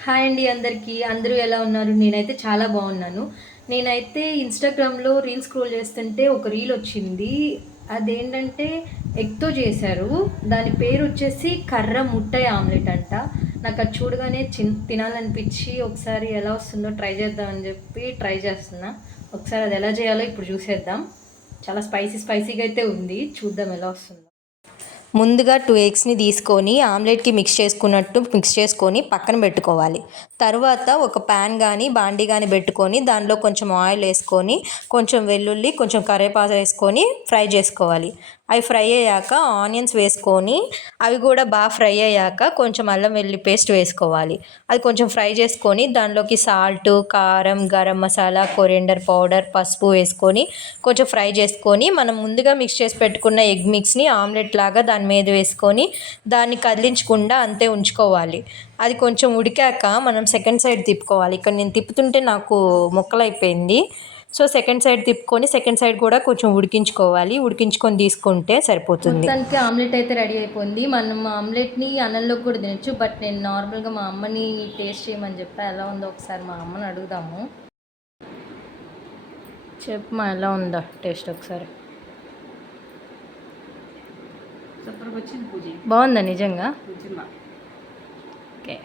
Hi అండి అందరికీ. అందరూ ఎలా ఉన్నారు? నేనైతే చాలా బాగున్నాను. నేనైతే ఇన్‌స్టాగ్రామ్‌లో రీల్స్ స్క్రోల్ చేస్తుంటే ఒక రీల్ వచ్చింది. అదేంటంటే ఎగ్‌తో చేశారు. దాని పేరొచ్చేసి కర్ర ముట్టయి ఆమ్లెట్ అంట. నాకది చూడగానే తినాలనిపిచ్చి ఒకసారి ఎలా వస్తుందో ట్రై చేద్దామని చెప్పి ట్రై చేస్తున్నా. ఒకసారి అది ఎలా చేయాలో ఇప్పుడు చూసేద్దాం. చాలా స్పైసీగా అయితే ఉంది. చూద్దాం ఎలా వస్తుందో. ముందుగా 2 ఎగ్స్ని తీసుకొని ఆమ్లెట్కి మిక్స్ చేసుకొని పక్కన పెట్టుకోవాలి. తర్వాత ఒక ప్యాన్ కానీ బాండీ కానీ పెట్టుకొని దానిలో కొంచెం ఆయిల్ వేసుకొని కొంచెం వెల్లుల్లి కొంచెం కరివేపాకు వేసుకొని ఫ్రై చేసుకోవాలి. అవి ఫ్రై అయ్యాక ఆనియన్స్ వేసుకొని అవి కూడా బాగా ఫ్రై అయ్యాక కొంచెం అల్లం వెల్లుల్లి పేస్ట్ వేసుకోవాలి. అది కొంచెం ఫ్రై చేసుకొని దానిలోకి సాల్ట్, కారం, గరం మసాలా, కొరియండర్ పౌడర్, పసుపు వేసుకొని కొంచెం ఫ్రై చేసుకొని మనం ముందుగా మిక్స్ చేసి పెట్టుకున్న ఎగ్ మిక్స్ని ఆమ్లెట్ లాగా దాని మీద వేసుకొని దాన్ని కదిలించకుండా అంతే ఉంచుకోవాలి. అది కొంచెం ఉడికాక మనం సెకండ్ సైడ్ తిప్పుకోవాలి. ఇక్కడ నేను తిప్పుతుంటే నాకు ముక్కలైపోయింది. సో సెకండ్ సైడ్ తిప్పుకొని సెకండ్ సైడ్ కూడా కొంచెం ఉడికించుకొని తీసుకుంటే సరిపోతుంది. మొత్తానికి ఆమ్లెట్ అయితే రెడీ అయిపోయింది. మనం ఆమ్లెట్ని అన్నంలో కూడా తినచ్చు. బట్ నేను నార్మల్గా మా అమ్మని టేస్ట్ చేయమని చెప్పా. ఎలా ఉందో ఒకసారి మా అమ్మని అడుగుదాము. చెప్పమా, ఎలా ఉందా టేస్ట్ ఒకసారి? సూపర్గా వచ్చింది పూజ. బాగుందా నిజంగా? నిజంగా. ఓకే.